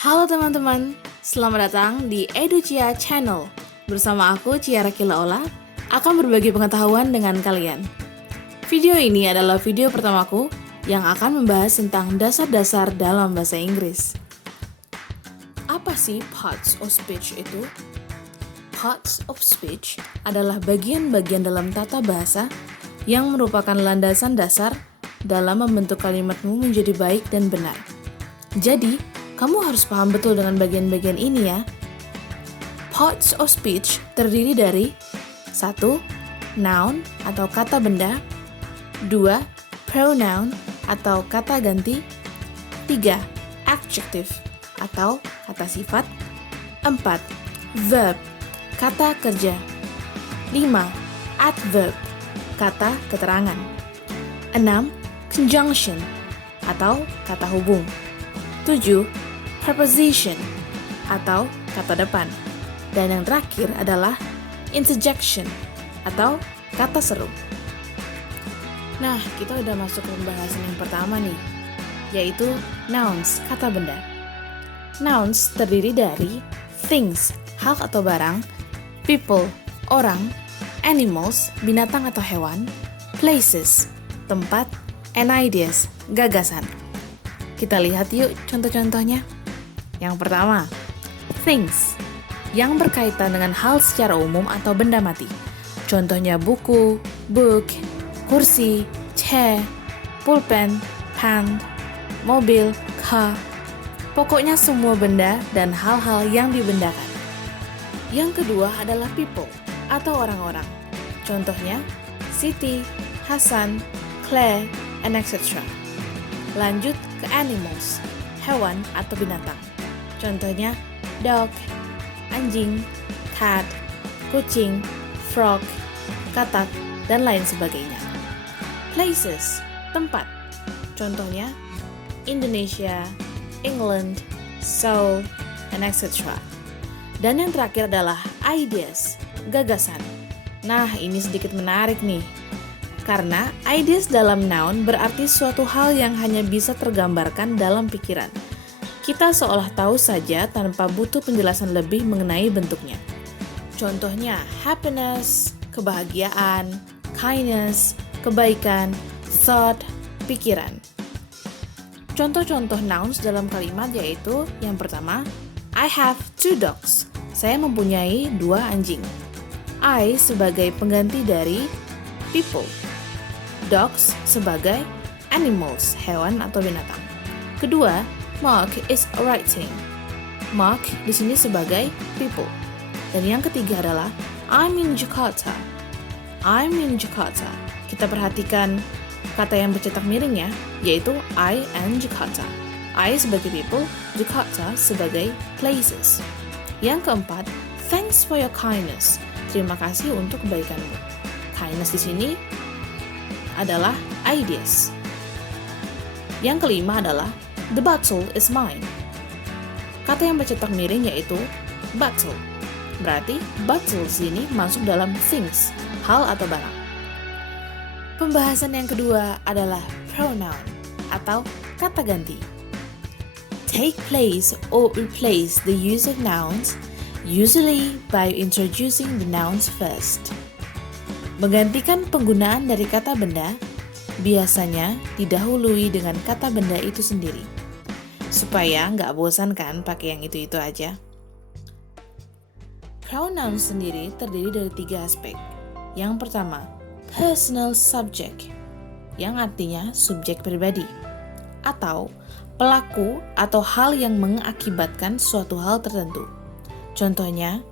Halo teman-teman, selamat datang di EduCia Channel. Bersama aku, Ciara Kilaola, akan berbagi pengetahuan dengan kalian. Video ini adalah video pertamaku yang akan membahas tentang dasar-dasar dalam bahasa Inggris. Apa sih parts of speech itu? Parts of speech adalah bagian-bagian dalam tata bahasa yang merupakan landasan dasar dalam membentuk kalimatmu menjadi baik dan benar. Jadi, kamu harus paham betul dengan bagian-bagian ini ya. Parts of speech terdiri dari 1. Noun atau kata benda, 2. Pronoun atau kata ganti, 3. Adjective atau kata sifat, 4. Verb, kata kerja, 5. Adverb, kata keterangan, 6. Conjunction atau kata hubung, 7. Preposition atau kata depan, dan yang terakhir adalah interjection atau kata seru. Nah, kita udah masuk ke pembahasan yang pertama nih, yaitu nouns, kata benda. Nouns terdiri dari things, hal atau barang, people, orang, animals, binatang atau hewan, places, tempat, and ideas, gagasan. Kita lihat yuk contoh-contohnya. Yang pertama, things, yang berkaitan dengan hal secara umum atau benda mati. Contohnya buku, book, kursi, chair, pulpen, pen, mobil, car. Pokoknya semua benda dan hal-hal yang dibendakan. Yang kedua adalah people atau orang-orang. Contohnya Siti, Hasan, Claire, and etc. Lanjut ke animals, hewan atau binatang. Contohnya dog, anjing, cat, kucing, frog, katak, dan lain sebagainya. Places, tempat. Contohnya Indonesia, England, Seoul, and etc. Dan yang terakhir adalah ideas, gagasan. Nah, ini sedikit menarik nih. Karena ideas dalam noun berarti suatu hal yang hanya bisa tergambarkan dalam pikiran. Kita seolah tahu saja tanpa butuh penjelasan lebih mengenai bentuknya. Contohnya happiness, kebahagiaan, kindness, kebaikan, thought, pikiran. Contoh-contoh nouns dalam kalimat yaitu yang pertama, I have 2 dogs. Saya mempunyai 2 anjing. I sebagai pengganti dari people. Dogs sebagai animals, hewan atau binatang. Kedua, Mark is writing. Mark di sini sebagai people. Dan yang ketiga adalah I'm in Jakarta. I'm in Jakarta. Kita perhatikan kata yang bercetak miring ya, yaitu I and Jakarta. I sebagai people, Jakarta sebagai places. Yang keempat, thanks for your kindness. Terima kasih untuk kebaikanmu. Kindness di sini adalah ideas. Yang kelima adalah the bottle is mine. Kata yang bercetak miring yaitu bottle. Berarti bottle sini masuk dalam things, hal atau barang. Pembahasan yang kedua adalah pronoun atau kata ganti. Take place or replace the use of nouns, usually by introducing the nouns first. Menggantikan penggunaan dari kata benda, biasanya didahului dengan kata benda itu sendiri. Supaya nggak bosan kan pakai yang itu-itu aja. Pronoun sendiri terdiri dari 3 aspek. Yang pertama, personal subject, yang artinya subjek pribadi, atau pelaku atau hal yang mengakibatkan suatu hal tertentu. Contohnya,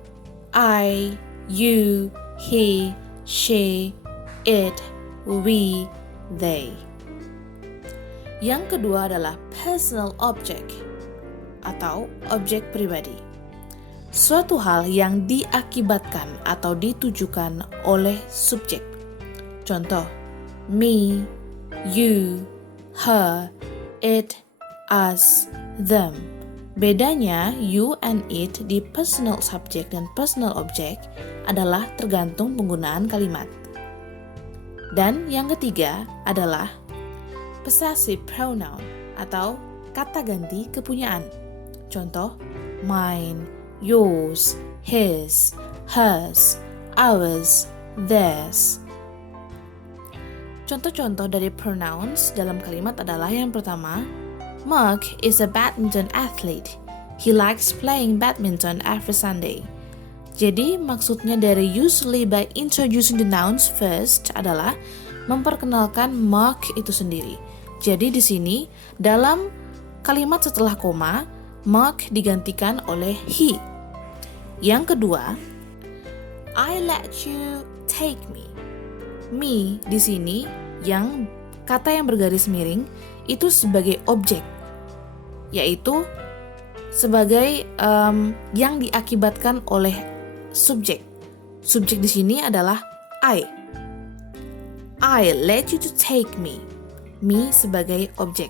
I, you, he, she, it, we, they. Yang kedua adalah personal object atau objek pribadi. Suatu hal yang diakibatkan atau ditujukan oleh subjek. Contoh, me, you, her, it, us, them. Bedanya you and it di personal subject dan personal object adalah tergantung penggunaan kalimat. Dan yang ketiga adalah possessive pronoun atau kata ganti kepunyaan. Contoh, mine, yours, his, hers, ours, theirs. Contoh-contoh dari pronouns dalam kalimat adalah yang pertama, Mark is a badminton athlete. He likes playing badminton every Sunday. Jadi maksudnya dari usually by introducing the nouns first adalah memperkenalkan Mark itu sendiri. Jadi di sini dalam kalimat setelah koma, Mark digantikan oleh he. Yang kedua, I let you take me. Me di sini yang kata yang bergaris miring itu sebagai objek, yaitu sebagai yang diakibatkan oleh subjek. Subjek di sini adalah I. I let you to take me. Me sebagai objek.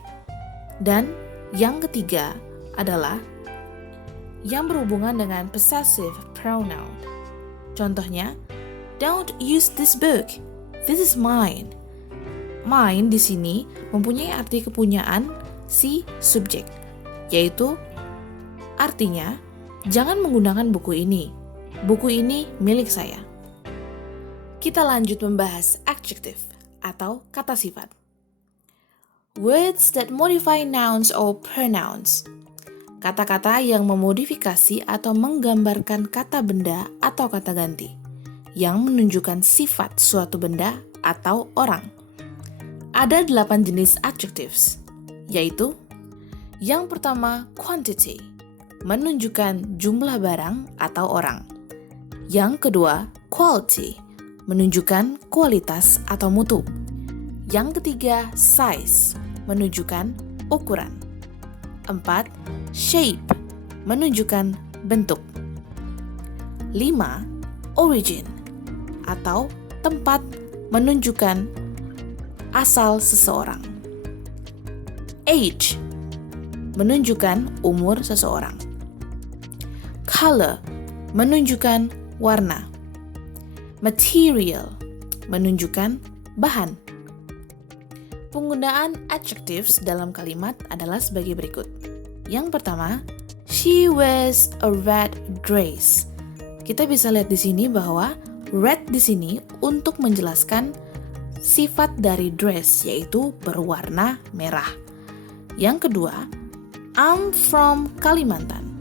Dan yang ketiga adalah yang berhubungan dengan possessive pronoun. Contohnya, don't use this book. This is mine. Mine di sini mempunyai arti kepunyaan si subjek, yaitu artinya jangan menggunakan buku ini. Buku ini milik saya. Kita lanjut membahas adjective atau kata sifat. Words that modify nouns or pronouns. Kata-kata yang memodifikasi atau menggambarkan kata benda atau kata ganti, yang menunjukkan sifat suatu benda atau orang. Ada 8 jenis adjectives, yaitu yang pertama, quantity, menunjukkan jumlah barang atau orang. Yang kedua, quality, menunjukkan kualitas atau mutu. Yang ketiga, size, menunjukkan ukuran. 4. Shape, menunjukkan bentuk. 5. Origin, atau tempat menunjukkan asal seseorang. Age, menunjukkan umur seseorang. Color, menunjukkan warna. Material, menunjukkan bahan. Penggunaan adjectives dalam kalimat adalah sebagai berikut. Yang pertama, she wears a red dress. Kita bisa lihat di sini bahwa red di sini untuk menjelaskan sifat dari dress, yaitu berwarna merah. Yang kedua, I am from Kalimantan.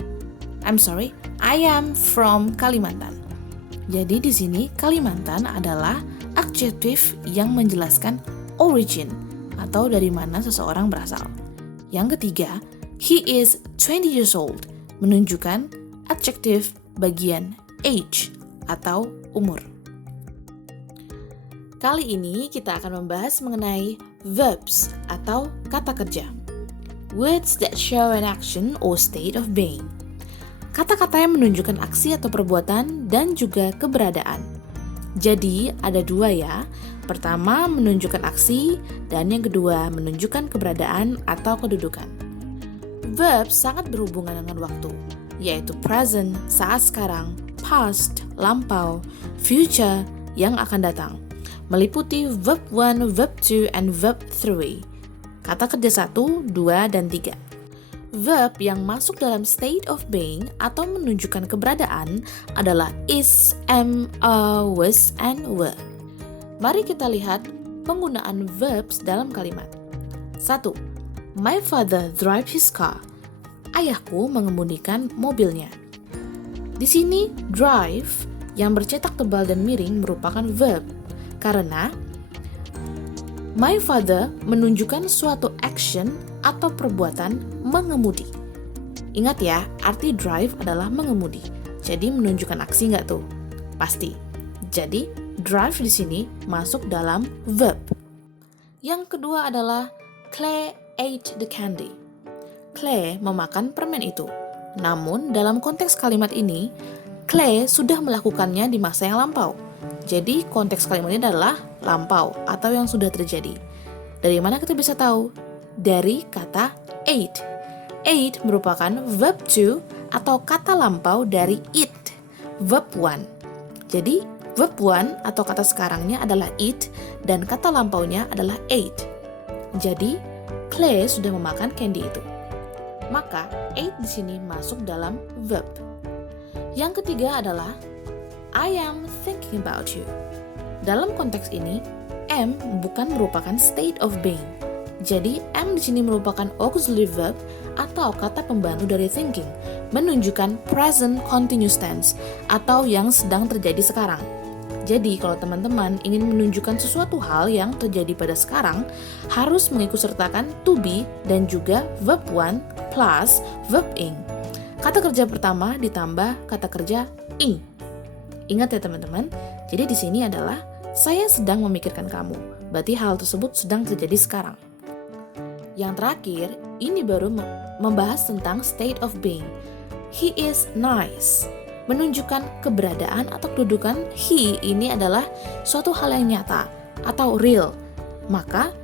Jadi di sini Kalimantan adalah adjektif yang menjelaskan origin atau dari mana seseorang berasal. Yang ketiga, he is 20 years old, menunjukkan adjektif bagian age atau umur. Kali ini kita akan membahas mengenai verbs atau kata kerja. Words that show an action or state of being. Kata-kata yang menunjukkan aksi atau perbuatan dan juga keberadaan. Jadi ada 2 ya. Pertama menunjukkan aksi dan yang kedua menunjukkan keberadaan atau kedudukan. Verb sangat berhubungan dengan waktu, yaitu present, saat sekarang, past, lampau, future, yang akan datang. Meliputi verb 1, verb 2, and verb 3. Kata kerja 1, 2, dan 3. Verb yang masuk dalam state of being atau menunjukkan keberadaan adalah is, am, are, was, and were. Mari kita lihat penggunaan verbs dalam kalimat. 1. My father drives his car. Ayahku mengemudikan mobilnya. Di sini drive yang bercetak tebal dan miring merupakan verb karena my father menunjukkan suatu action atau perbuatan mengemudi. Ingat ya, arti drive adalah mengemudi. Jadi menunjukkan aksi nggak tuh? Pasti. Jadi drive di sini masuk dalam verb. Yang kedua adalah Claire ate the candy. Claire memakan permen itu. Namun dalam konteks kalimat ini, Claire sudah melakukannya di masa yang lampau. Jadi konteks kalimat ini adalah lampau atau yang sudah terjadi. Dari mana kita bisa tahu? Dari kata ate. Ate merupakan verb to atau kata lampau dari eat, verb 1. Jadi verb 1 atau kata sekarangnya adalah eat dan kata lampaunya adalah ate. Jadi, Claire sudah memakan candy itu. Maka, ate di sini masuk dalam verb. Yang ketiga adalah I am thinking about you. Dalam konteks ini, am bukan merupakan state of being. Jadi, am di sini merupakan auxiliary verb atau kata pembantu dari thinking, menunjukkan present continuous tense atau yang sedang terjadi sekarang. Jadi, kalau teman-teman ingin menunjukkan sesuatu hal yang terjadi pada sekarang, harus mengikutsertakan to be dan juga verb one plus verb ing. Kata kerja pertama ditambah kata kerja ing. Ingat ya teman-teman, jadi di sini adalah saya sedang memikirkan kamu. Berarti hal tersebut sedang terjadi sekarang. Yang terakhir, ini baru membahas tentang state of being. He is nice. Menunjukkan keberadaan atau kedudukan he ini adalah suatu hal yang nyata atau real. Maka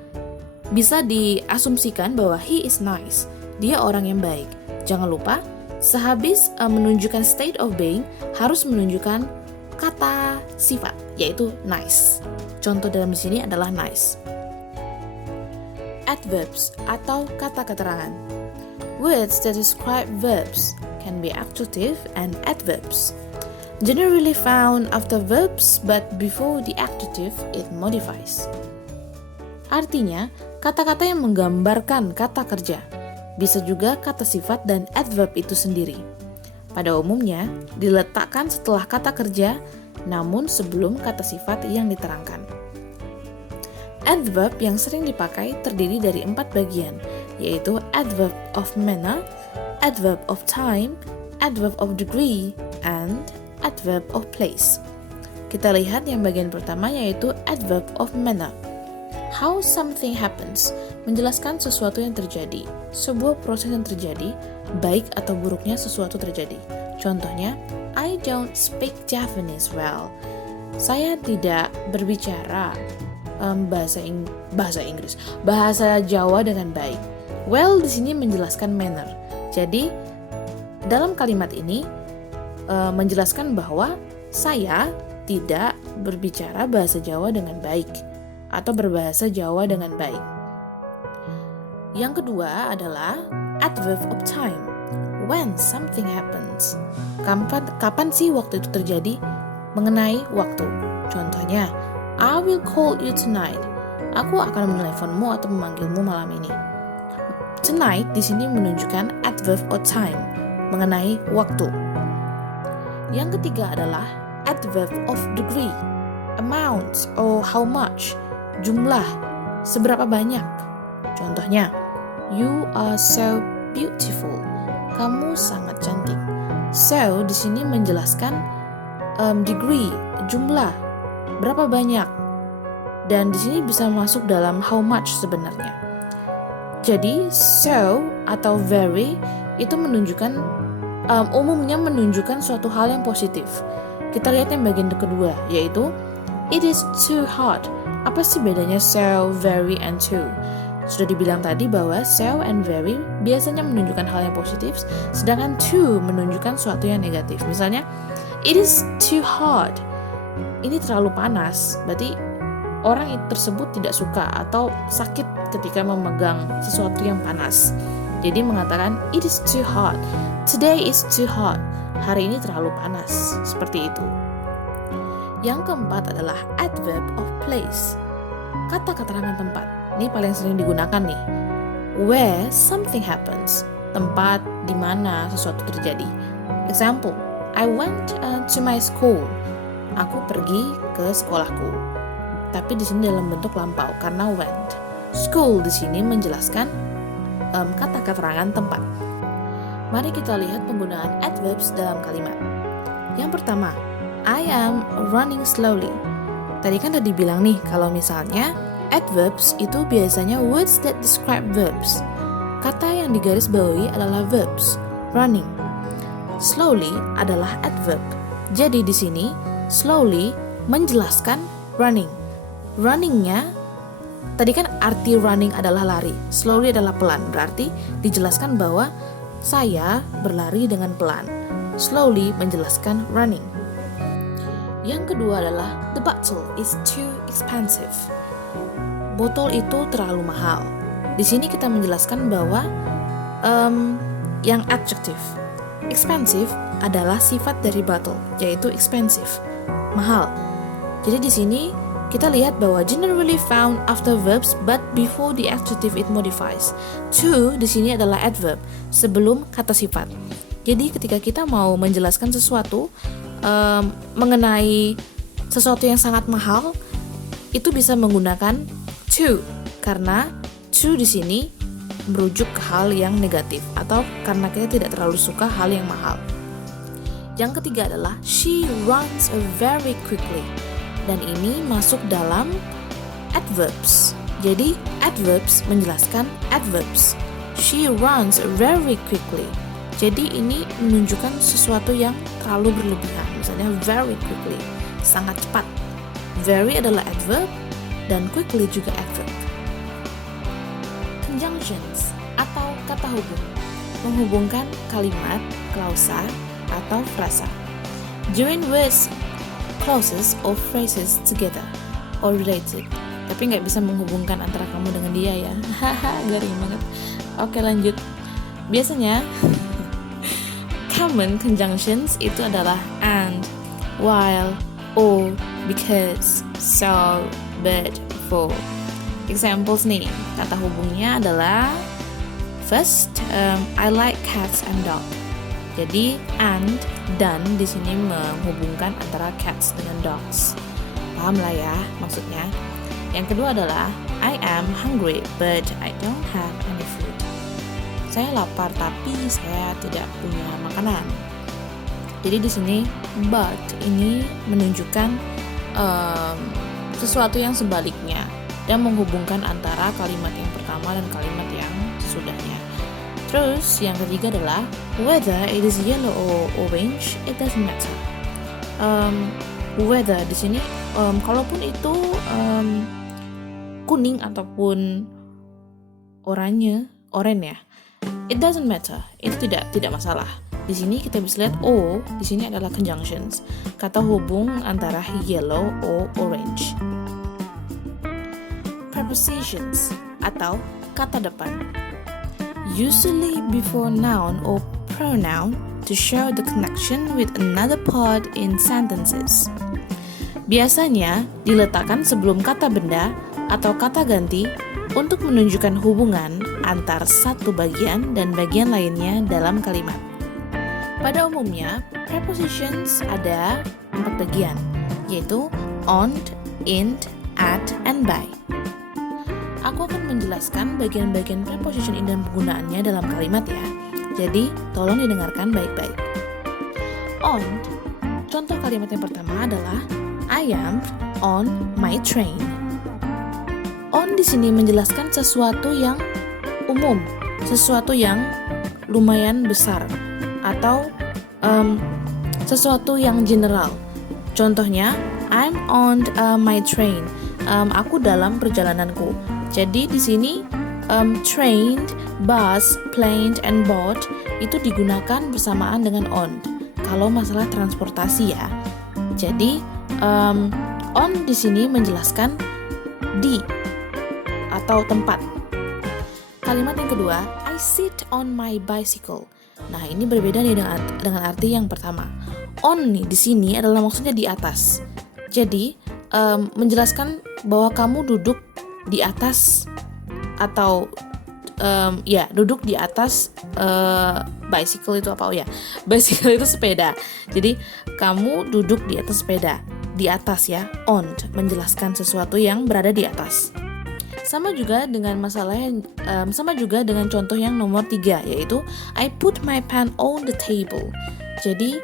bisa diasumsikan bahwa he is nice. Dia orang yang baik. Jangan lupa, sehabis menunjukkan state of being harus menunjukkan kata sifat, yaitu nice. Contoh dalam di sini adalah nice. Adverbs atau kata keterangan. Words that describe verbs can be adjective and adverbs. Generally found after verbs but before the adjective it modifies. Artinya, kata-kata yang menggambarkan kata kerja. Bisa juga kata sifat dan adverb itu sendiri. Pada umumnya, diletakkan setelah kata kerja, namun sebelum kata sifat yang diterangkan. Adverb yang sering dipakai terdiri dari 4 bagian, yaitu adverb of manner, adverb of time, adverb of degree, and adverb of place. Kita lihat yang bagian pertama yaitu adverb of manner. How something happens, menjelaskan sesuatu yang terjadi, sebuah proses yang terjadi, baik atau buruknya sesuatu terjadi. Contohnya, I don't speak Japanese well. Saya tidak berbicara bahasa Jawa dengan baik. Well di sini menjelaskan manner. Jadi dalam kalimat ini menjelaskan bahwa saya tidak berbicara bahasa Jawa dengan baik atau berbahasa Jawa dengan baik. Yang kedua adalah adverb of time. When something happens. Kapan sih waktu itu terjadi? Mengenai waktu. Contohnya, I will call you tonight. Aku akan meneleponmu atau memanggilmu malam ini. Tonight di sini menunjukkan adverb of time, mengenai waktu. Yang ketiga adalah adverb of degree, amount or how much, jumlah, seberapa banyak. Contohnya, you are so beautiful. Kamu sangat cantik. So di sini menjelaskan degree, jumlah, berapa banyak. Dan di sini bisa masuk dalam how much sebenarnya. Jadi, so atau very itu menunjukkan umumnya menunjukkan suatu hal yang positif. Kita lihat yang bagian kedua, yaitu it is too hot. Apa sih bedanya so, very, and too? Sudah dibilang tadi bahwa so and very biasanya menunjukkan hal yang positif, sedangkan too menunjukkan suatu yang negatif. Misalnya, it is too hot. Ini terlalu panas, berarti orang tersebut tidak suka atau sakit ketika memegang sesuatu yang panas. Jadi mengatakan it is too hot. Today is too hot. Hari ini terlalu panas. Seperti itu. Yang keempat adalah adverb of place. Kata keterangan tempat. Ini paling sering digunakan nih. Where something happens. Tempat di mana sesuatu terjadi. Example, I went to my school. Aku pergi ke sekolahku. Tapi di sini dalam bentuk lampau karena went. School di sini menjelaskan kata keterangan tempat. Mari kita lihat penggunaan adverbs dalam kalimat. Yang pertama, I am running slowly. Tadi kan udah dibilang nih kalau misalnya adverbs itu biasanya words that describe verbs. Kata yang digaris bawahi adalah verbs. Running. Slowly adalah adverb. Jadi di sini slowly menjelaskan running. Runningnya, tadi kan arti running adalah lari, slowly adalah pelan, berarti dijelaskan bahwa saya berlari dengan pelan. Slowly menjelaskan running. Yang kedua adalah the bottle is too expensive. Botol itu terlalu mahal. Di sini kita menjelaskan bahwa yang adjective. Expensive adalah sifat dari bottle, yaitu expensive, mahal. Jadi di sini kita lihat bahwa generally found after verbs but before the adjective it modifies. To di sini adalah adverb, sebelum kata sifat. Jadi ketika kita mau menjelaskan sesuatu mengenai sesuatu yang sangat mahal, itu bisa menggunakan to, karena to di sini merujuk ke hal yang negatif atau karena kita tidak terlalu suka hal yang mahal. Yang ketiga adalah she runs very quickly, dan ini masuk dalam adverbs. Jadi adverbs menjelaskan adverbs. She runs very quickly. Jadi ini menunjukkan sesuatu yang terlalu berlebihan. Misalnya very quickly, sangat cepat. Very adalah adverb dan quickly juga adverb. Conjunctions atau kata hubung, menghubungkan kalimat, klausa, atau frasa. Join words, clauses, or phrases together or related. Tapi nggak bisa menghubungkan antara kamu dengan dia ya. Haha, garing banget. Oke, lanjut. Biasanya common conjunctions itu adalah and, while, or, because, so, but, for. Examples nih, kata hubungnya adalah first, I like cats and dog. Jadi and, dan di sini menghubungkan antara cats dengan dogs. Paham lah ya maksudnya. Yang kedua adalah I am hungry but I don't have any food. Saya lapar tapi saya tidak punya makanan. Jadi di sini but ini menunjukkan sesuatu yang sebaliknya dan menghubungkan antara kalimat yang pertama dan kalimat yang sesudahnya. Terus yang ketiga adalah whether it is yellow or orange, it doesn't matter. Whether di sini kalaupun itu kuning ataupun oranye ya, it doesn't matter. Itu tidak masalah. Di sini kita bisa lihat di sini adalah conjunctions, kata hubung antara yellow or orange. Prepositions atau kata depan, usually before noun or pronoun to show the connection with another part in sentences. Biasanya diletakkan sebelum kata benda atau kata ganti untuk menunjukkan hubungan antar satu bagian dan bagian lainnya dalam kalimat. Pada umumnya, prepositions ada 4 bagian, yaitu on, in, at, and by. Aku akan menjelaskan bagian-bagian preposition ini dan penggunaannya dalam kalimat ya. Jadi, tolong didengarkan baik-baik. On, contoh kalimat yang pertama adalah I am on my train. On di sini menjelaskan sesuatu yang umum, sesuatu yang lumayan besar, atau sesuatu yang general. Contohnya, I'm on my train. Aku dalam perjalananku. Jadi di sini train, bus, plane, and boat itu digunakan bersamaan dengan on. Kalau masalah transportasi ya. Jadi on di sini menjelaskan di atau tempat. Kalimat yang kedua, I sit on my bicycle. Nah, ini berbeda nih dengan arti yang pertama. On nih di sini adalah maksudnya di atas. Jadi menjelaskan bahwa kamu duduk di atas atau duduk di atas bicycle itu apa? Bicycle itu sepeda. Jadi kamu duduk di atas sepeda. Di atas ya, on menjelaskan sesuatu yang berada di atas. Sama juga dengan sama juga dengan contoh yang nomor 3, yaitu I put my pen on the table. Jadi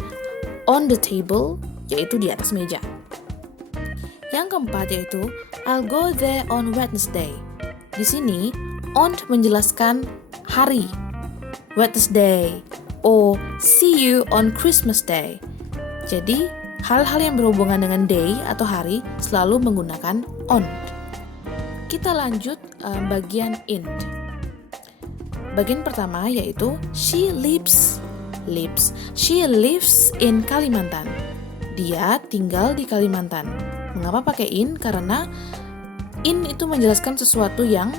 on the table yaitu di atas meja. Yang keempat yaitu I'll go there on Wednesday. Di sini on menjelaskan hari, Wednesday, or see you on Christmas Day. Jadi hal-hal yang berhubungan dengan day atau hari selalu menggunakan on. Kita lanjut bagian in. Bagian pertama yaitu she lives. She lives in Kalimantan. Dia tinggal di Kalimantan. Mengapa pakai in? Karena in itu menjelaskan sesuatu yang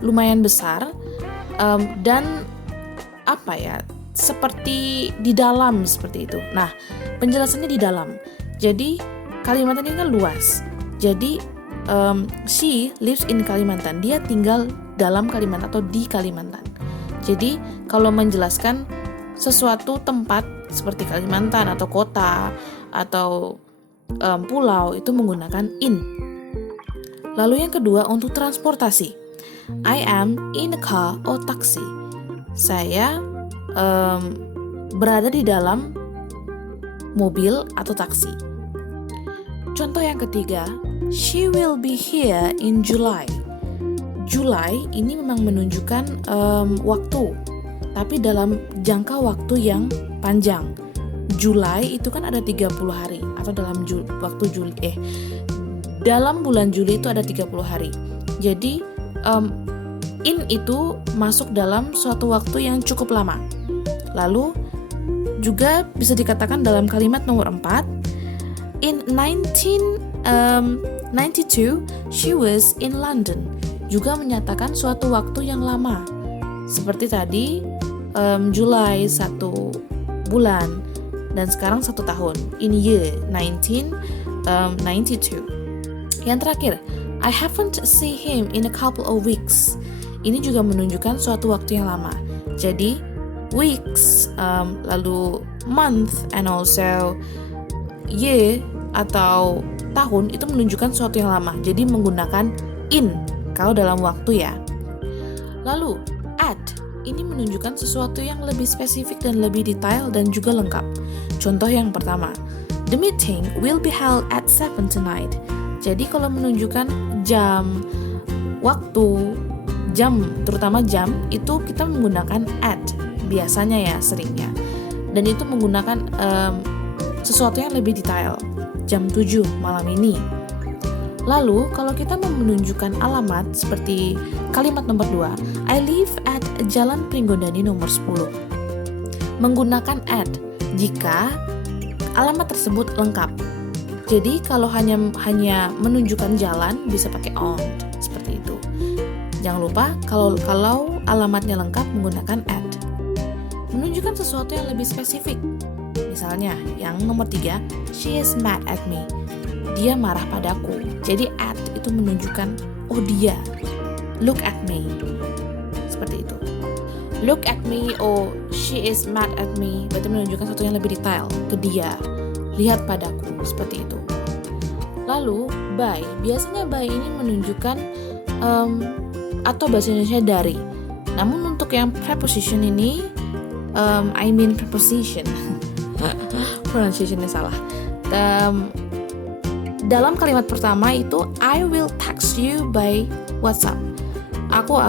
lumayan besar dan seperti di dalam seperti itu. Nah, penjelasannya di dalam. Jadi Kalimantan ini kan luas. Jadi she lives in Kalimantan. Dia tinggal dalam Kalimantan atau di Kalimantan. Jadi kalau menjelaskan sesuatu tempat seperti Kalimantan atau kota atau pulau itu menggunakan in. Lalu yang kedua untuk transportasi. I am in a car or taxi. Saya berada di dalam mobil atau taksi. Contoh yang ketiga, she will be here in July. July ini memang menunjukkan waktu, tapi dalam jangka waktu yang panjang. Juli itu kan ada 30 hari atau dalam dalam bulan Juli itu ada 30 hari. Jadi in itu masuk dalam suatu waktu yang cukup lama. Lalu juga bisa dikatakan dalam kalimat nomor 4, in 1992 she was in London, juga menyatakan suatu waktu yang lama. Seperti tadi Juli 1 bulan dan sekarang 1 tahun, in year 1992. Yang terakhir, I haven't seen him in a couple of weeks. Ini juga menunjukkan suatu waktu yang lama. Jadi weeks, lalu month, and also year atau tahun itu menunjukkan suatu yang lama. Jadi menggunakan in kalau dalam waktu ya. Lalu at ini menunjukkan sesuatu yang lebih spesifik dan lebih detail dan juga lengkap. Contoh yang pertama, the meeting will be held at 7 tonight. Jadi kalau menunjukkan jam, waktu, jam, terutama jam, itu kita menggunakan at biasanya ya, seringnya. Dan itu menggunakan sesuatu yang lebih detail. Jam 7 malam ini. Lalu kalau kita mau menunjukkan alamat seperti kalimat nomor 2, I live at Jalan Pringgondani nomor 10. Menggunakan at jika alamat tersebut lengkap. Jadi kalau hanya menunjukkan jalan bisa pakai on seperti itu. Jangan lupa kalau alamatnya lengkap menggunakan at. Menunjukkan sesuatu yang lebih spesifik. Misalnya yang nomor 3, she is mad at me. Dia marah padaku. Jadi at itu menunjukkan oh dia. Look at me. Seperti itu. Look at me or she is mad at me berarti menunjukkan sesuatu yang lebih detail ke dia. Lihat padaku, seperti itu. Lalu by, biasanya by ini menunjukkan atau bahasa Indonesia dari. Namun untuk yang preposition ini preposition pronunciationnya salah. Dalam kalimat pertama itu I will text you by WhatsApp. Aku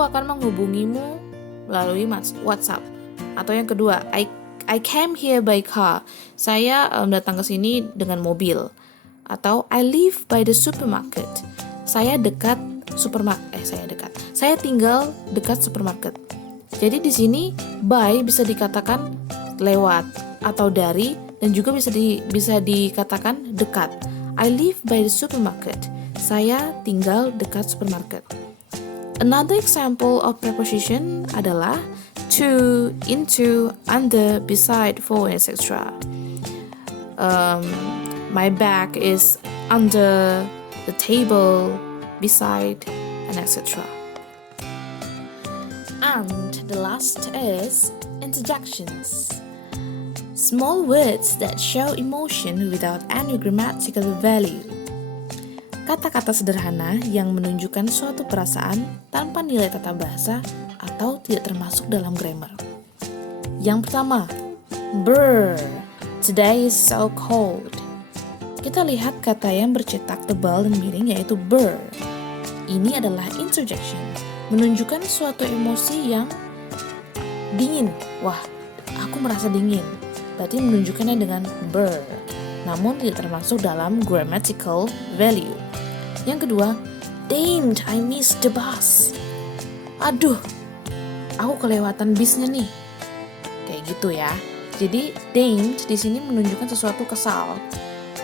akan menghubungimu melalui WhatsApp. Atau yang kedua, I came here by car. Saya datang ke sini dengan mobil. Atau I live by the supermarket. Saya tinggal dekat supermarket. Jadi di sini by bisa dikatakan lewat atau dari, dan juga bisa dikatakan dekat. I live by the supermarket. Saya tinggal dekat supermarket. Another example of preposition adalah to, into, under, beside, for, etc. My bag is under the table, beside, and etc. And the last is interjections. Small words that show emotion without any grammatical value. Kata-kata sederhana yang menunjukkan suatu perasaan tanpa nilai tata bahasa atau tidak termasuk dalam grammar. Yang pertama, brr, today is so cold. Kita lihat kata yang bercetak tebal dan miring yaitu brr. Ini adalah interjection, menunjukkan suatu emosi yang dingin. Wah, aku merasa dingin. Berarti menunjukkannya dengan brr. Namun tidak termasuk dalam grammatical value. Yang kedua, damned, I missed the bus. Aduh, aku kelewatan bisnya nih. Kayak gitu ya. Jadi damned di sini menunjukkan sesuatu kesal,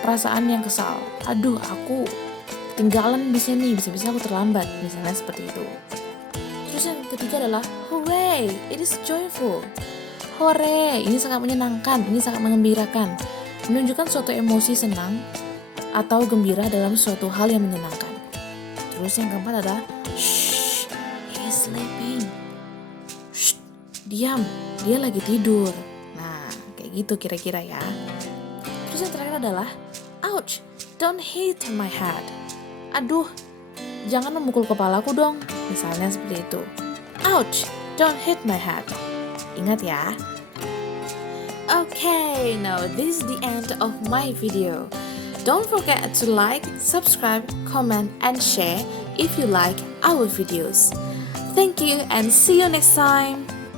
perasaan yang kesal. Aduh, aku ketinggalan bisnya nih, bisa-bisa aku terlambat, misalnya seperti itu. Terus yang ketiga adalah hooray, it is joyful. Hore, ini sangat menyenangkan, ini sangat mengembirakan. Menunjukkan suatu emosi senang atau gembira dalam suatu hal yang menyenangkan. Terus yang keempat adalah shh, he is sleeping. Shh, diam, dia lagi tidur. Nah, kayak gitu kira-kira ya. Terus yang terakhir adalah ouch, don't hit my head. Aduh, jangan memukul kepalaku dong. Misalnya seperti itu. Ouch, don't hit my head. Ingat ya. Okay, now this is the end of my video. Don't forget to like, subscribe, comment, and share if you like our videos. Thank you and see you next time.